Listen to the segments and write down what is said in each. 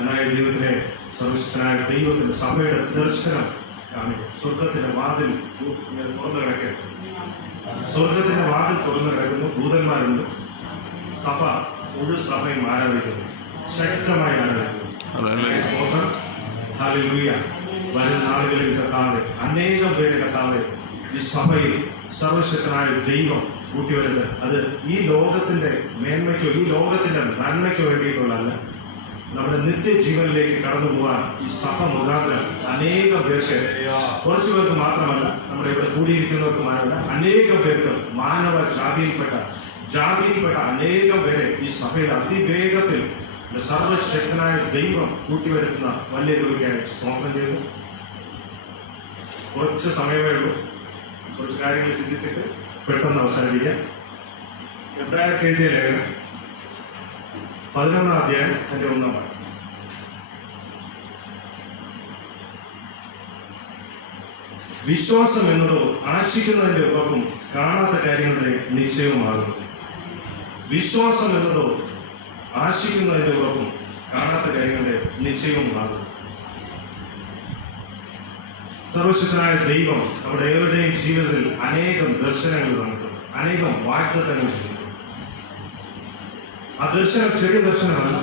അനായ ദൈവത്തിനെ സർവശക്തനായ ദൈവത്തിന്റെ സഭയുടെ ദർശനം കാണിക്കും. സ്വർഗത്തിന്റെ വാതിൽ തുറന്നു കിടക്കുക, സ്വർഗത്തിന്റെ വാതിൽ തുറന്നു കിടക്കുന്നു. ദൂതന്മാരുണ്ട്. സഭ ഒരു സഭയും ആരാധിക്കുന്നു, ശക്തമായി ആരാധിക്കുന്നു. ഹല്ലേലൂയ. വരും നാളുകളിൽ കർത്താവേ, അനേകം പേര് കർത്താവേ ഈ സഭയിൽ സർവശക്തനായ ദൈവം കൂട്ടിവരുന്നത് അത് ഈ ലോകത്തിന്റെ മേന്മയ്ക്കോ ഈ ലോകത്തിന്റെ നന്മയ്ക്കോ വേണ്ടിയിട്ടുള്ളതല്ല, നമ്മുടെ നിത്യജീവനിലേക്ക് കടന്നു പോകാൻ ഈ സഭ മുഖാന്തരം അനേകം പേർക്ക്, കുറച്ചു പേർക്ക് മാത്രമല്ല, നമ്മുടെ ഇവിടെ കൂടിയിരിക്കുന്നവർക്ക് മാത്രമല്ല, അനേകം പേർക്ക് മാനവ ജാതിയിൽപ്പെട്ട അനേകം പേരെ ഈ സഭയിൽ അതിവേഗത്തിൽ സർവശക്തനായ ദൈവം കൂട്ടിവരുത്തുന്ന വലിയ രൂപയ്ക്കായി സ്തോത്രം ചെയ്തു. കുറച്ച് സമയമേ ഉള്ളൂ, കുറച്ച് കാര്യങ്ങൾ ചിന്തിച്ചിട്ട് പെട്ടെന്ന് അവസാനിപ്പിക്കാം. എബ്രായർക്ക് എഴുതിയ ലേഖനം 11-ാം അധ്യായം അതിന്റെ 1-ാം വാക്യം. വിശ്വാസം എന്നതോ ആശിക്കുന്നതിന്റെ ഉറപ്പും കാണാത്ത കാര്യങ്ങളുടെ നിശ്ചയവുമാകുന്നു. വിശ്വാസം എന്നതോ ആശിക്കുന്നതിന്റെ ഉറപ്പും കാണാത്ത കാര്യങ്ങളുടെ നിശ്ചയവുമാകുന്നു. സർവശക്തനായ ദൈവം നമ്മുടെ ഏവരുടെയും ജീവിതത്തിൽ അനേകം ദർശനങ്ങൾ തന്നിട്ടുണ്ട്, അനേകം വാഗ്ദത്തങ്ങൾ തന്നിട്ടുണ്ട്. ആ ദർശനം ചെറിയ ദർശനമല്ല.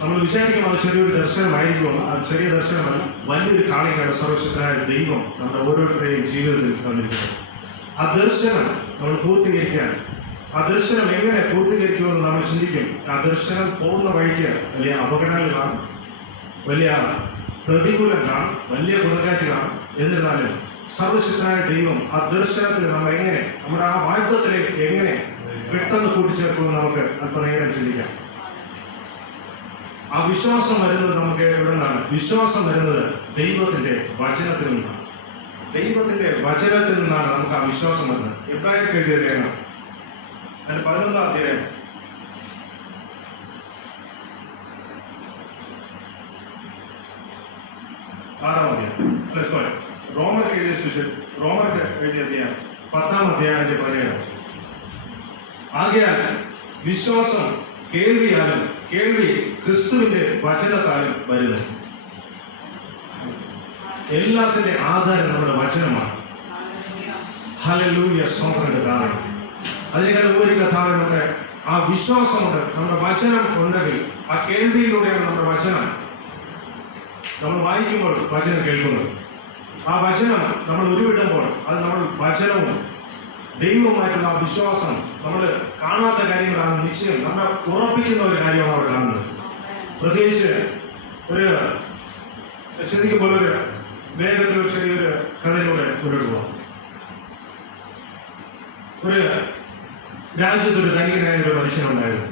നമ്മൾ വിചാരിക്കും അത് ചെറിയൊരു ദർശനമായിരിക്കുമെന്ന്. അത് ചെറിയ ദർശനമല്ല, വലിയൊരു കാണിക്കാണ് സർവശക്തനായ ദൈവം നമ്മുടെ ഓരോരുത്തരുടെയും ജീവിതത്തിൽ തന്നിരിക്കുന്നത്. ആ ദർശനം നമ്മൾ പൂർത്തീകരിക്കാൻ, ആ ദർശനം എങ്ങനെ പൂർത്തീകരിക്കുമെന്ന് നമ്മൾ ചിന്തിക്കും. ആ ദർശനം പോകുന്ന വഴിക്ക് വലിയ അപകടങ്ങൾ കാണും, വലിയ പ്രതികൂലം കാണും, വലിയ കൊടുങ്കാറ്റ് കാണും. എന്നിരുന്നാലും സർവശക്തനായ ദൈവം ആ ദർശനത്തിൽ നമ്മൾ എങ്ങനെ, നമ്മുടെ ആ വാഗ്ദത്തത്തിലേക്ക് എങ്ങനെ പെട്ടെന്ന് കൂട്ടിച്ചേർക്കുമെന്ന് നമുക്ക് അല്പനേരം ചിന്തിക്കാം. ആ വിശ്വാസം വരുന്നത് നമുക്ക് എവിടെ നിന്നാണ്? വിശ്വാസം വരുന്നത് ദൈവത്തിന്റെ വചനത്തിൽ നിന്നാണ്. ദൈവത്തിന്റെ വചനത്തിൽ നിന്നാണ് നമുക്ക് ആ വിശ്വാസം വരുന്നത്. എബ്രായർക്ക് എഴുതിയ ലേഖനം അതിന് 11-ാം അധ്യായം 6-ാം അധ്യായം, റോമർക്ക് എഴുതിയ സുവിശേഷം, റോമർക്ക് എഴുതിയ അധ്യായം 10-ാം അധ്യായത്തിന്റെ 17. ആകയാൽ വിശ്വാസം കേൾവിയാലും കേൾവി ക്രിസ്തുവിന്റെ വചനത്താലും വരുന്നു. എല്ലാത്തിന്റെ ആധാരം നമ്മുടെ വചനമാണ്. ഹല്ലേലൂയ. സ്തോത്രം കർത്താവേ. അതിനേക്കാൾ ഉപരി കർത്താവേ, നമ്മുടെ ആ വിശ്വാസമുണ്ട്, നമ്മുടെ വചനം ഉണ്ടെങ്കിൽ ആ കേൾവിയിലൂടെയാണ് നമ്മുടെ വചനം. നമ്മൾ വായിക്കുമ്പോൾ വചനം കേൾക്കുന്നത്, ആ വചനം നമ്മൾ ഉരുവിടുമ്പോൾ അത് നമ്മൾ വചനവും ദൈവവുമായിട്ടുള്ള ആ വിശ്വാസം, നമ്മൾ കാണാത്ത കാര്യങ്ങളാണ് നിശ്ചയം, നമ്മളെ ഉറപ്പിക്കുന്ന ഒരു കാര്യമാണ് അവിടെ കാണുന്നത്. പ്രത്യേകിച്ച് ഒരു ചിന്തിക്കുമ്പോൾ ഒരു വേഗത്തിൽ ഒരു ചെറിയൊരു കഥയിലൂടെ മുന്നോട്ട് പോകാം. ഒരു രാജ്യത്തൊരു ധനികനായ ഒരു മനുഷ്യനുണ്ടായിരുന്നു.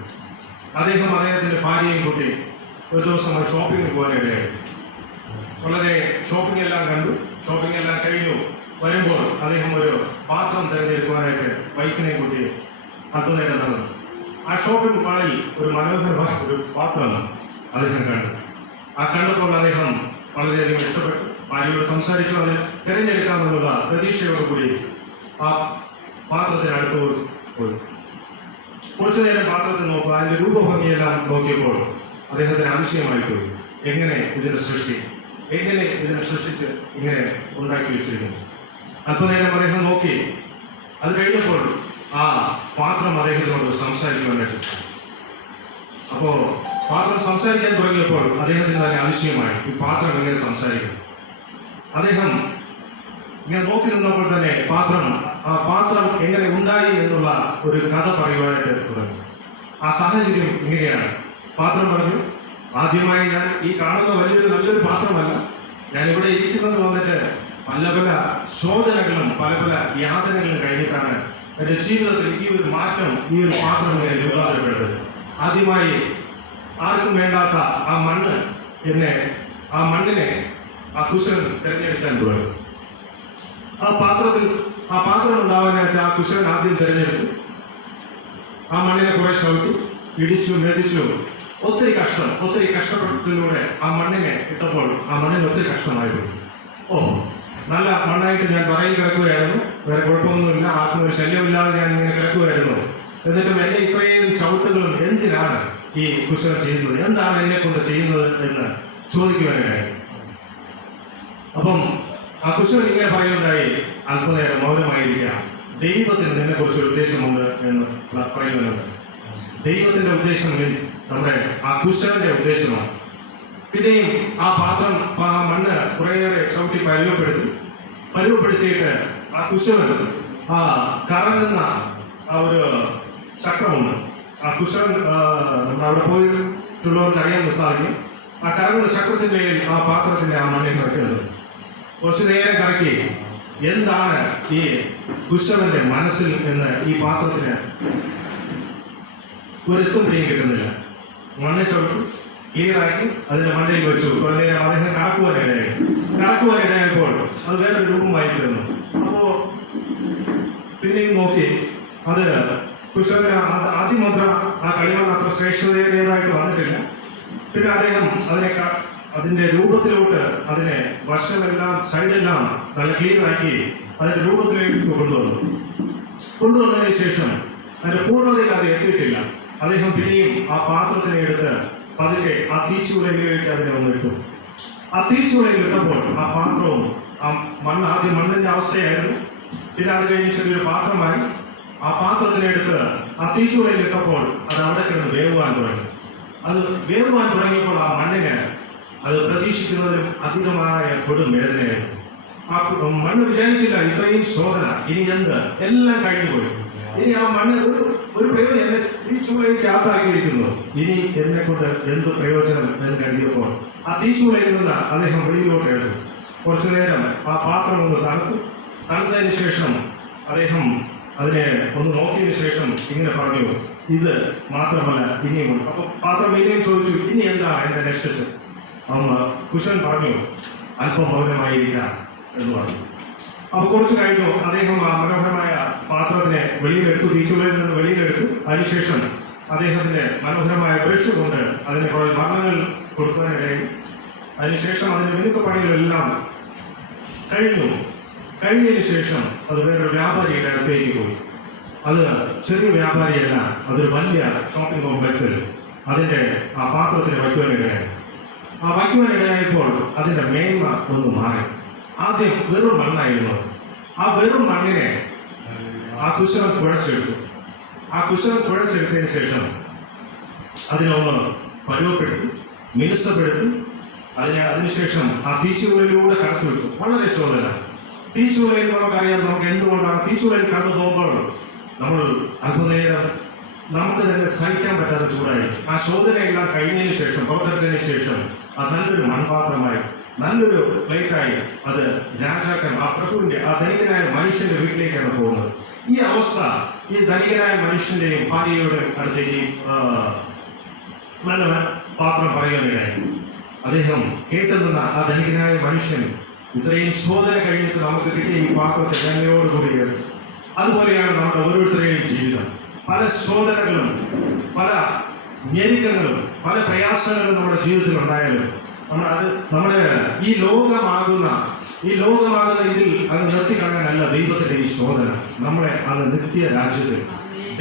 അദ്ദേഹത്തിന്റെ ഭാര്യയും കുട്ടി ഒരു ദിവസം ഷോപ്പിങ്ങിന് പോകാനിടയായി. വളരെ ഷോപ്പിംഗ് എല്ലാം കണ്ടു, ഷോപ്പിംഗ് എല്ലാം കഴിഞ്ഞു വരുമ്പോൾ അദ്ദേഹം ഒരു പാത്രം തിരഞ്ഞെടുക്കുവാനായിട്ട് ബൈക്കിനെ കൂട്ടി അല്പനേരം നടന്നു. ആ ഷോപ്പിംഗ് മാളിൽ ഒരു മനോഹരമായ ഒരു പാത്രം അദ്ദേഹം കണ്ടു. ആ കണ്ടപ്പോൾ അദ്ദേഹം വളരെയധികം ഇഷ്ടപ്പെട്ടു. ഭാര്യയോട് സംസാരിച്ചു, അതിന് തിരഞ്ഞെടുക്കാമെന്നുള്ള പ്രതീക്ഷയോടുകൂടി ആ പാത്രത്തിന് അടുത്ത് പോയി. കുറച്ചു നേരം പാത്രത്തിൽ നോക്കുക, അതിന്റെ രൂപഭംഗിയെല്ലാം നോക്കിയപ്പോൾ അദ്ദേഹത്തിന് അതിശയമായി പോയി. എങ്ങനെ ഇതിനെ സൃഷ്ടിച്ച് ഇങ്ങനെ ഉണ്ടാക്കി വെച്ചിരിക്കുന്നു. അല്പനേരം അദ്ദേഹം നോക്കി. അത് കഴിഞ്ഞപ്പോൾ ആ പാത്രം അദ്ദേഹത്തിനോട് സംസാരിക്കുവാനായിട്ട്. അപ്പോ പാത്രം സംസാരിക്കാൻ തുടങ്ങിയപ്പോൾ അദ്ദേഹത്തിന് തന്നെ അതിശയമായി, ഈ പാത്രം എങ്ങനെ സംസാരിക്കും. അദ്ദേഹം ഇങ്ങനെ നോക്കി നിന്നപ്പോൾ തന്നെ ആ പാത്രം എങ്ങനെ ഉണ്ടായി എന്നുള്ള ഒരു കഥ പറയുവാനായിട്ട് തുടങ്ങി. ആ സാഹചര്യം ഇങ്ങനെയാണ്. പാത്രം പറഞ്ഞു, ആദ്യമായി ഞാൻ ഈ കാണുന്ന നല്ലൊരു പാത്രമല്ല, ഞാൻ ഇവിടെ ഇരിക്കുന്നത് വന്നിട്ട് പല ശോധനകളും പല യാതനകളും കഴിഞ്ഞിട്ടാണ് എൻ്റെ ജീവിതത്തിൽ ഈ ഒരു മാറ്റം, ഈ ഒരു പാത്രം ഇങ്ങനെ രൂപാന്തരപ്പെട്ടത്. ആദ്യമായി ആർക്കും വേണ്ടാത്ത ആ മണ്ണിനെ ആ കുശലൻ തിരഞ്ഞെടുക്കാൻ തുടങ്ങി. ആ പാത്രം ഉണ്ടാവാനായിട്ട് ആ കുശലൻ ആദ്യം തിരഞ്ഞെടുത്തു. ആ മണ്ണിനെ കുറെ ചവിട്ടി, ഇടിച്ചു, മെതിച്ചു, ഒത്തിരി കഷ്ടപ്പെട്ടിലൂടെ ആ മണ്ണിനെ ഇട്ടപ്പോൾ ആ മണ്ണിന് ഒത്തിരി കഷ്ടമായിരുന്നു. നല്ല മണ്ണായിട്ട് ഞാൻ പറയിൽ കിടക്കുകയായിരുന്നു, വേറെ കുഴപ്പമൊന്നുമില്ല, ആർക്കും ഒരു ശല്യമില്ലാതെ ഞാൻ ഇങ്ങനെ കിടക്കുകയായിരുന്നു. എന്നിട്ടും എന്നെ ഇത്രയും ചവിട്ടുകളും എന്തിനാണ് ഈ കുശവൻ ചെയ്യുന്നത്, എന്താണ് എന്നെ കൊണ്ട് ചെയ്യുന്നത് എന്ന് ചോദിക്കുവാനായി. അപ്പം ആ കുശവൻ ഇങ്ങനെ പറയുന്നുണ്ടായി, അല്പനേരം മൗനമായിരിക്കാം, ദൈവത്തിന് നിന്നെ കുറിച്ച് ഒരു ഉദ്ദേശമുണ്ട് എന്ന് പറയുന്നുണ്ട്. ദൈവത്തിന്റെ ഉദ്ദേശം മീൻസ് നമ്മുടെ ആ കുശവന്റെ ഉദ്ദേശമാണ്. പിന്നെയും ആ പാത്രം, ആ മണ്ണ് കുറേയേറെ ചവിട്ടി പരുവപ്പെടുത്തിയിട്ട് ആ കുശവൻ ആ കറങ്ങുന്ന ആ ഒരു ചക്രമുണ്ട്. ആ കുശവൻ അവിടെ പോയിട്ടുള്ളവർക്ക് അറിയാൻ സാധിക്കും. ആ കറങ്ങുന്ന ചക്രത്തിന്റെ ആ പാത്രത്തിന്റെ ആ മണ്ണിൽ കിടക്കുന്നത് കുറച്ചു നേരം കറക്കി എന്താണ് ഈ കുശവന്റെ മനസ്സിൽ എന്ന് ഈ പാത്രത്തിന് ഒരെത്തും പിടിയും കിട്ടുന്നില്ല. മണ്ണ് ചവിട്ടി ക്ലിയറാക്കി അതിന്റെ മണ്ടയിൽ വെച്ചു. കുറെ നേരം അദ്ദേഹം കറക്കുവാനിടയായപ്പോൾ അത് വേറൊരു രൂപമായി തീർന്നു. അപ്പോ പിന്നെയും നോക്കി അത് കുശവന് ആദ്യം മാത്രം ആ കളിമണ്ണ് അത്ര ശ്രേഷ്ഠതയേറിയതായിട്ട് വന്നിട്ടില്ല. പിന്നെ അദ്ദേഹം അതിന്റെ രൂപത്തിലോട്ട് അതിനെ വശമെല്ലാം സൈഡെല്ലാം നല്ല ക്ലീനാക്കി അതിന്റെ രൂപത്തിലേക്ക് കൊണ്ടുവന്നതിന് ശേഷം അതിന്റെ പൂർണ്ണതയിൽ അത് എത്തിയിട്ടില്ല. അദ്ദേഹം പിന്നെയും ആ പാത്രത്തിനെ എടുത്ത് പതുക്കെ ആ തീച്ചുളയിലേക്ക് അതിനെ വന്നിട്ടു. ആ തീച്ചുളയിൽ ഇട്ടപ്പോൾ ആ പാത്രവും ആ ആദ്യം മണ്ണിന്റെ അവസ്ഥയായിരുന്നു. പിന്നെ അത് കഴിഞ്ഞ് ചെറിയൊരു പാത്രമായി ആ പാത്രത്തിനെടുത്ത് ആ തീച്ചുളയിൽ ഇട്ടപ്പോൾ അത് അവിടെ കിടന്ന് വേവുവാൻ തുടങ്ങി. അത് വേവുവാൻ തുടങ്ങിയപ്പോൾ ആ മണ്ണിന് അത് പ്രതീക്ഷിക്കുന്നതിലും അധികമായ കൊടും വേദനയായിരുന്നു. ആ മണ്ണ് വിചാരിച്ചില്ല ഇത്രയും ശോധന, ഇനി എന്ത്, എല്ലാം കഴിഞ്ഞു പോയി. ഇനി ആ മണ്ണ് ഒരു പ്രയോജനം, എന്നെ തീച്ചൂളയിലേക്ക് അകത്താക്കിയിരിക്കുന്നു, ഇനി എന്നെ കൊണ്ട് എന്ത് പ്രയോജനം എന്ന് കരുതിയപ്പോൾ ആ തീച്ചൂളയിൽ നിന്ന് അദ്ദേഹം വെളിയിലോട്ട് എടുത്തു. കുറച്ചു നേരം ആ പാത്രം ഒന്ന് തണുത്തതിന് ശേഷം അദ്ദേഹം അതിനെ ഒന്ന് നോക്കിയതിനു ശേഷം ഇങ്ങനെ പറഞ്ഞു, ഇത് മാത്രമല്ല ഇനിയുമുണ്ട്. അപ്പൊ പാത്രം ഇനിയും ചോദിച്ചു, ഇനി എന്താ എന്റെ നെക്സ്റ്റ് സ്റ്റെപ്പ്? കുശവൻ പറഞ്ഞു, അല്പം മൗനമായിരിക്കാം എന്ന് പറഞ്ഞു. അപ്പൊ കുറച്ച് കഴിഞ്ഞു അദ്ദേഹം ആ മനോഹരമായ പാത്രത്തിനെ വെളിയിലെടുത്തു, തീച്ചുളയിൽ നിന്ന് വെളിയിലെടുത്തു. അതിനുശേഷം അദ്ദേഹത്തിന്റെ മനോഹരമായ ബ്രഷ് കൊണ്ട് അതിന് കുറെ വർണ്ണങ്ങൾ കൊടുക്കുന്നതിനിടയിൽ അതിനുശേഷം അതിന്റെ മിനുക്കപ്പണികളെല്ലാം കഴിഞ്ഞതിന് ശേഷം അത് വേറൊരു വ്യാപാരിയുടെ അടുത്തേക്ക് പോയി. അത് ചെറിയ വ്യാപാരിയല്ല, അതൊരു വലിയ ഷോപ്പിംഗ് കോംപ്ലക്സിൽ അതിന്റെ ആ പാത്രത്തിന് വയ്ക്കുവാനിടയായപ്പോൾ അതിന്റെ മേന്മ ഒന്ന് മാറി. ആദ്യം വെറും മണ്ണായിരുന്നു. ആ വെറും മണ്ണിനെ ആ കുശവൻ കുഴച്ചെടുത്തു. ആ കുശവൻ കുഴച്ചെടുത്തതിന് ശേഷം അതിനൊന്ന് പരുവപ്പെടുത്തി മിനുസപ്പെടുത്തി അതിനുശേഷം ആ തീച്ചുളയിലൂടെ കടത്തിവിട്ടു. വളരെ ശോധന. തീച്ചുളയിൽ നമുക്കറിയാം, നമുക്ക് എന്തുകൊണ്ടാണ് തീച്ചുളയിൽ കടന്നു പോകുമ്പോൾ നമ്മൾ അല്പനേരം നമുക്ക് തന്നെ സഹിക്കാൻ പറ്റാത്ത ചൂടായി. ആ ശോധനയെല്ലാം കഴിഞ്ഞതിന് ശേഷം, പുറത്തെടുത്തതിന് ശേഷം അത് നല്ലൊരു മൺപാത്രമായി, നല്ലൊരു പ്ലേറ്റായി അത് രാജാക്കൻ, ആ പ്രഭുവിന്റെ, ആ ധനികനായ മനുഷ്യന്റെ വീട്ടിലേക്കാണ് പോകുന്നത്. ഈ അവസ്ഥ ഈ ധനികനായ മനുഷ്യന്റെയും ഭാര്യയുടെ അടുത്തേക്ക് നല്ല പാത്രം പറയുകയായി. അദ്ദേഹം കേട്ടുനിന്ന ആ ധനികനായ മനുഷ്യൻ ഇത്രയും ശോധന കഴിഞ്ഞിട്ട് നമുക്ക് കിട്ടിയ ഈ പാത്രത്തെ നന്മയോടുകൂടി കേട്ടു. അതുപോലെയാണ് നമ്മുടെ ഓരോരുത്തരുടെയും ജീവിതം. പല ശോധനകളും പല ഞെരുക്കങ്ങളും പല പ്രയാസങ്ങളും നമ്മുടെ ജീവിതത്തിൽ ഉണ്ടായാലും നമ്മുടെ ഈ ലോകമാകുന്ന ഇതിൽ അത് നിർത്തിക്കളയാനല്ല ദൈവത്തിന്റെ ഈ ശോധന. നമ്മളെ അത് നിത്യ രാജ്യത്തിൽ,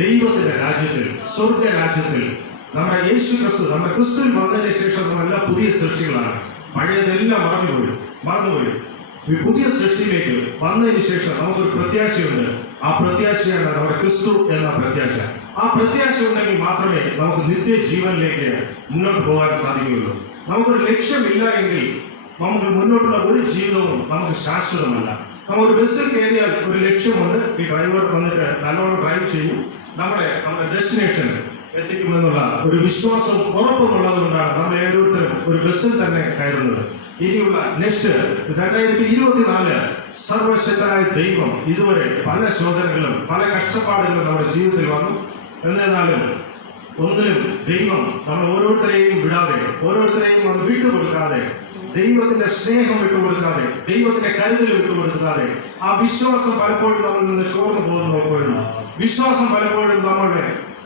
ദൈവത്തിന്റെ രാജ്യത്തിൽ, സ്വർഗ രാജ്യത്തിൽ, നമ്മുടെ യേശു ക്രിസ്തു, നമ്മുടെ ക്രിസ്തുവിൽ വന്നതിന് ശേഷം നമ്മളെല്ലാം പുതിയ സൃഷ്ടികളാണ്. പഴയതെല്ലാം മറന്നുപോയി ഈ പുതിയ സൃഷ്ടിയിലേക്ക് വന്നതിന് ശേഷം നമുക്കൊരു പ്രത്യാശയുണ്ട്. ആ പ്രത്യാശയാണ് നമ്മുടെ ക്രിസ്തു എന്ന പ്രത്യാശ. ആ പ്രത്യാശ ഉണ്ടെങ്കിൽ മാത്രമേ നമുക്ക് നിത്യജീവനിലേക്ക് മുന്നോട്ട് പോകാൻ സാധിക്കുകയുള്ളൂ. നമുക്കൊരു ലക്ഷ്യമില്ല എങ്കിൽ നമുക്ക് മുന്നോട്ടുള്ള ഒരു ജീവിതവും നമുക്ക് ശാശ്വതമല്ല. നമുക്കൊരു ബസ്സിൽ കയറിയാൽ ഒരു ലക്ഷ്യമുണ്ട്, ഈ ഡ്രൈവർ വന്നിട്ട് നല്ലോണം ഡ്രൈവ് ചെയ്യും, നമ്മുടെ ഡെസ്റ്റിനേഷൻ എത്തിക്കുമെന്നുള്ള ഒരു വിശ്വാസം ഉറപ്പുമുള്ളത് കൊണ്ടാണ് നമ്മൾ ഓരോരുത്തരും ഒരു ബസ്സിൽ തന്നെ കയറുന്നത്. ഇനിയുള്ള നെക്സ്റ്റ് 2024 സർവശക്തനായ ദൈവം ഇതുവരെ പല ശോധനകളും പല കഷ്ടപ്പാടുകളും നമ്മുടെ ജീവിതത്തിൽ വന്നു. എന്നിരുന്നാലും ഒന്നിലും ദൈവം നമ്മൾ ഓരോരുത്തരെയും വിടാതെ, ഓരോരുത്തരെയും നമ്മൾ വിട്ടുകൊടുക്കാതെ, ദൈവത്തിന്റെ സ്നേഹം വിട്ടുകൊടുക്കാതെ, ദൈവത്തിന്റെ കരുതൽ വിട്ടുകൊടുക്കാതെ, ആ വിശ്വാസം പലപ്പോഴും നമ്മളിൽ നിന്ന് ചോർന്നു പോകുമ്പോഴും, വിശ്വാസം പലപ്പോഴും നമ്മളെ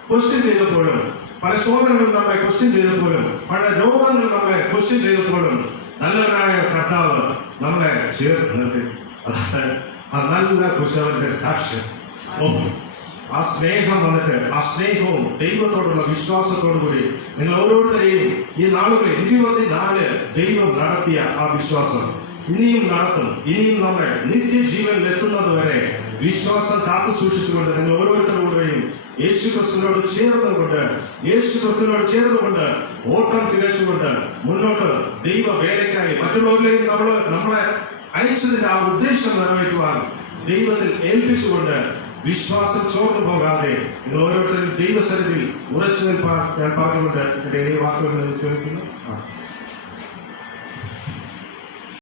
ക്വസ്റ്റ്യൻ ചെയ്തപ്പോഴും, പല ശോധനകളും നമ്മളെ ക്വസ്റ്റ്യൻ ചെയ്തപ്പോഴും, പല രോഗങ്ങൾ നമ്മളെ ക്വസ്റ്റ്യൻ ചെയ്തപ്പോഴും നല്ലവനായ കർത്താവ് നമ്മളെ ചേർത്ത് നിർത്തി. ആ നല്ല കുശവന്റെ സാക്ഷ്യം. ആ സ്നേഹം വന്നിട്ട് ആ സ്നേഹവും ദൈവത്തോടുള്ള വിശ്വാസത്തോടു കൂടി നിങ്ങൾ ഓരോരുത്തരെയും ഈ നാളുകളിൽ 24 ദൈവം നടത്തിയ ആ വിശ്വാസം ഇനിയും നടത്തും. ഇനിയും നമ്മൾ നിത്യജീവനിൽ എത്തുന്നത് വരെ വിശ്വാസം കാത്തു സൂക്ഷിച്ചുകൊണ്ട് നിങ്ങൾ ഓരോരുത്തരുടെയും യേശു ക്രിസ്തുവിനോട് ചേർന്നുകൊണ്ട് ഓട്ടം തികച്ചുകൊണ്ട് മുന്നോട്ട് ദൈവ വേലയ്ക്കായി മറ്റുള്ളവരിലെയും നമ്മളെ അയച്ചതിന്റെ ആ ഉദ്ദേശം നിറവേറ്റുവാൻ ദൈവത്തിൽ ഏൽപ്പിച്ചുകൊണ്ട് വിശ്വാസം ചോർന്നു പോകാതെ നിങ്ങൾ ഓരോരുത്തരും ദൈവസന്നിധിയിൽ ഉറച്ചു നിൽപ്പാൻ ഞാൻ പറഞ്ഞുകൊണ്ട് എന്റെ വാക്കുകൾ ചോദിക്കുന്നു.